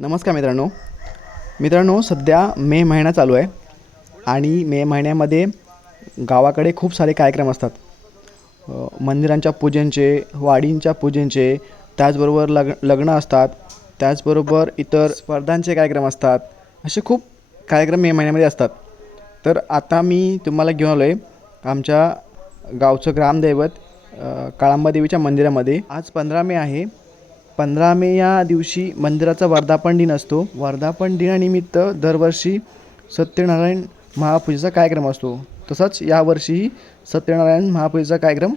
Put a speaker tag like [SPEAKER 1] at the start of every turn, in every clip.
[SPEAKER 1] नमस्कार मित्रांनो. मित्रांनो सध्या मे महिना चालू आहे आणि मे महिन्यामध्ये गावाकडे खूप सारे कार्यक्रम असतात. मंदिरांच्या पूजनचे वाडींच्या पूजनचे त्याचबरोबर लग लग्न असतात त्याचबरोबर इतर स्पर्धांचे कार्यक्रम असतात. असे खूप कार्यक्रम मे महिन्यामध्ये असतात. तर आता मी तुम्हाला घेऊन आलो आहे आमच्या गावचं ग्रामदैवत काळांबादेवीच्या मंदिरामध्ये. आज पंधरा मे आहे. पंधरा मे या दिवशी मंदिराचा वर्धापन दिन असतो. वर्धापन दिनानिमित्त दरवर्षी सत्यनारायण महापूजेचा कार्यक्रम असतो. तसंच यावर्षीही सत्यनारायण महापूजेचा कार्यक्रम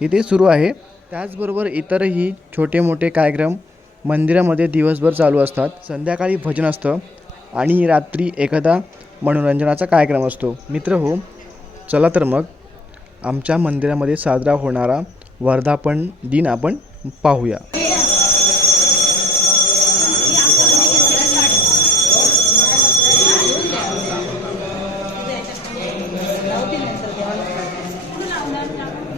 [SPEAKER 1] इथे सुरू आहे. त्याचबरोबर इतरही छोटे मोठे कार्यक्रम मंदिरामध्ये दिवसभर चालू असतात. संध्याकाळी भजन असतं आणि रात्री एखादा मनोरंजनाचा कार्यक्रम असतो. मित्र हो चला तर मग आमच्या मंदिरामध्ये साजरा होणारा वर्धापन दिन आपण पाहूया.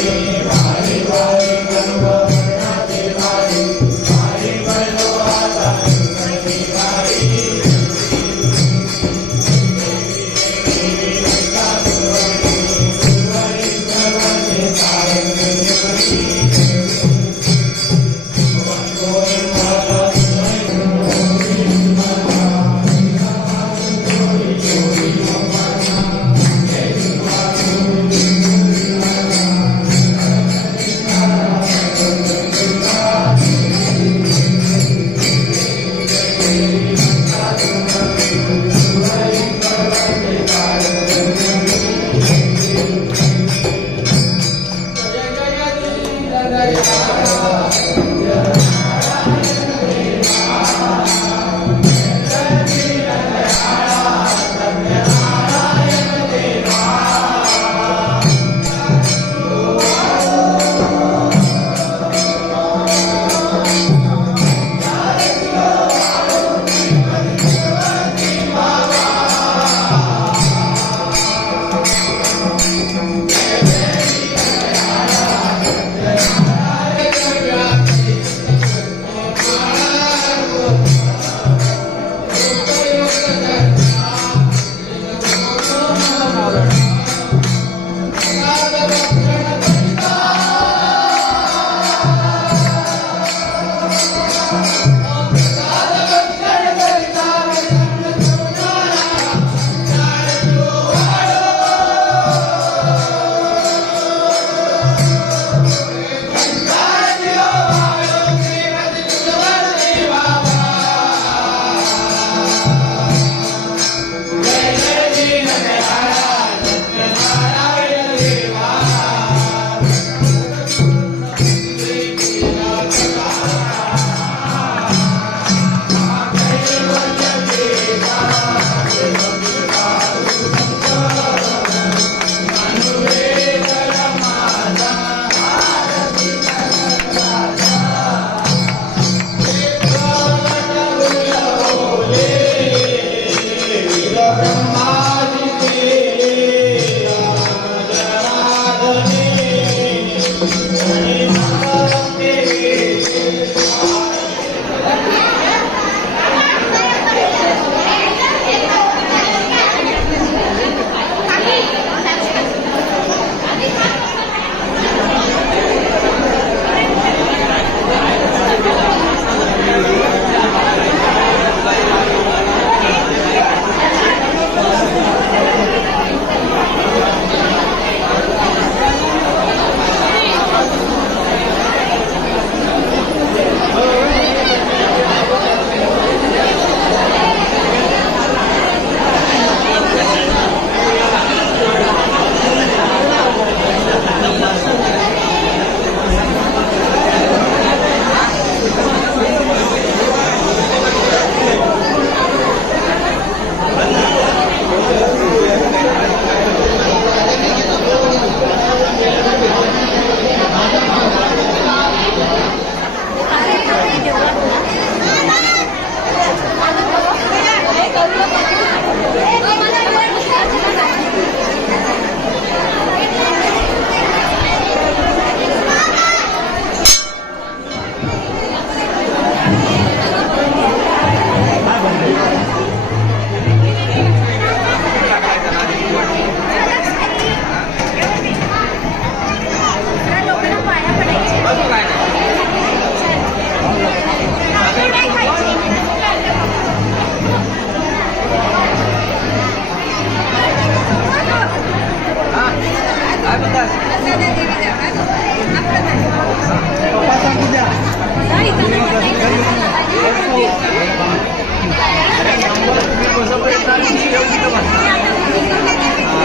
[SPEAKER 2] Thank you. Thank you.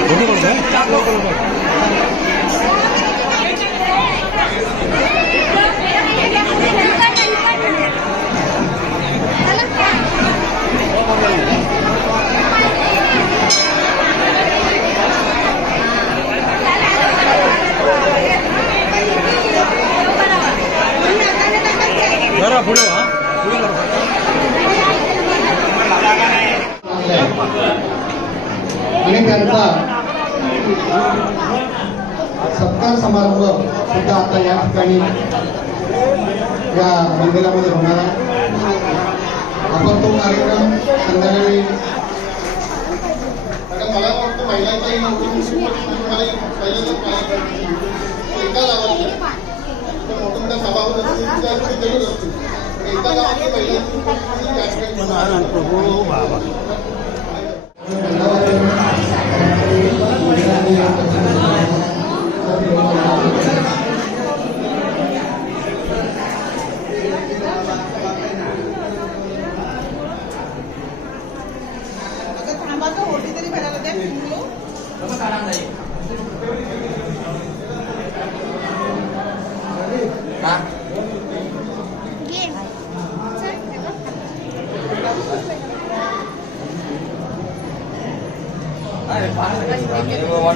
[SPEAKER 2] 너도 그러네? 짠거 그러네. 열어 보려와 보려고 갈까?
[SPEAKER 3] आणि त्यांचा सत्कार समारंभ सुद्धा आता या ठिकाणी या मंदिरामध्ये होणार आहे. आपण तो कार्यक्रम संध्याकाळी
[SPEAKER 4] मला वाटतं महिलांचाही मोठ्या सभा होत असतील एका गावातल्या महिलांची उपस्थिती त्या ठिकाणी
[SPEAKER 5] थांबाचं होती तरी भरायला द्या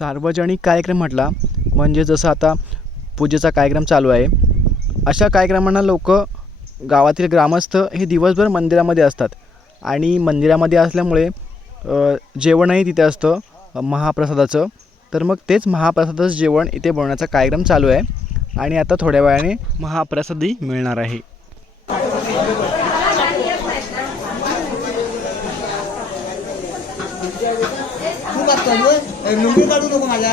[SPEAKER 1] सार्वजनिक कार्यक्रम म्हटला म्हणजे जसं आता पूजेचा कार्यक्रम चालू आहे अशा कार्यक्रमांना लोक गावातील ग्रामस्थ हे दिवसभर मंदिरामध्ये असतात. आणि मंदिरामध्ये असल्यामुळे जेवणही तिथे असतं महाप्रसादाचं. तर मग तेच महाप्रसादाचं जेवण इथे बनवण्याचा कार्यक्रम चालू आहे. आणि आता थोड्या वेळाने महाप्रसादही मिळणार आहे.
[SPEAKER 5] तू का चालू आहे नंबर काढू नको माझा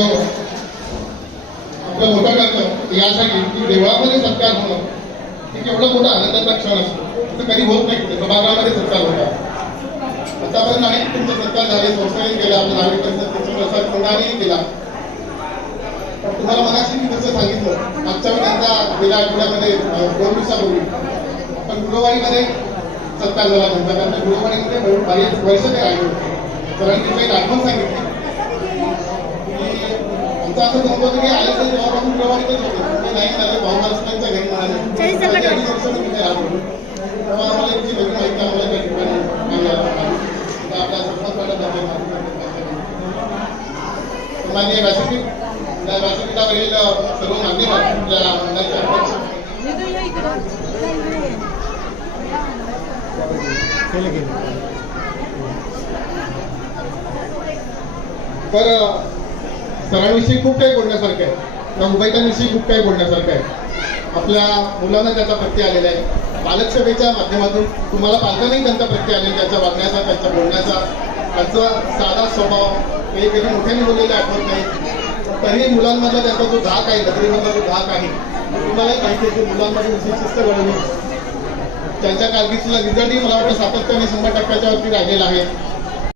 [SPEAKER 4] भाग्य आपलं मोठं करतं. यासाठी की देवळामध्ये सत्कार होणं हे केवढा मोठा आनंदाचा क्षण असतो. असं कधी होत नाही. कुठे सभागृहामध्ये सत्कार होता आतापर्यंत अनेक तुमचे सत्कार झाले संस्थेने केला आपल्या नागरिक परिषदेचा प्रसार कोणानेही केला. पण तुम्हाला मगाशी मी जसं सांगितलं. मागच्या वेळी त्यांचा गेल्या आठवड्यामध्ये दोन दिवसापूर्वी पण गुरुवारीमध्ये सत्कार झाला. म्हणजे त्यांचा कारण गुरुवारीमध्ये बरेच- बरेच वर्ष ते राहिले होते. सरांनी काही आठवण सांगितली. माननीय व्यासपीठ व्यासपीठावरील सर्व आपल्या मंडळाचे अध्यक्ष तर सरांविषयी खूप काही बोलण्यासारखं आहे. त्या मुंबईकरांविषयी खूप काही बोलण्यासारखं आहे. आपल्या मुलांना त्याचा प्रत्यय आलेला आहे. बालकसेवेच्या माध्यमातून तुम्हाला पालकांनाही त्यांचा प्रत्यय आलेला त्याच्या वागण्याचा त्यांच्या बोलण्याचा त्यांचा साधा स्वभाव. काही कधी मोठ्याने बोललेले आठवत नाही. तरी मुलांमधला त्यांचा जो धाक आहे नगरीमधला जो धाक आहे तुम्हालाही माहिती आहे की मुलांमध्ये विशेष शिस्त घडवली. त्यांच्या कारकिर्दीला रिझल्टही मला वाटतं सातत्याने शंभर टक्क्याच्या वरती राहिलेला आहे.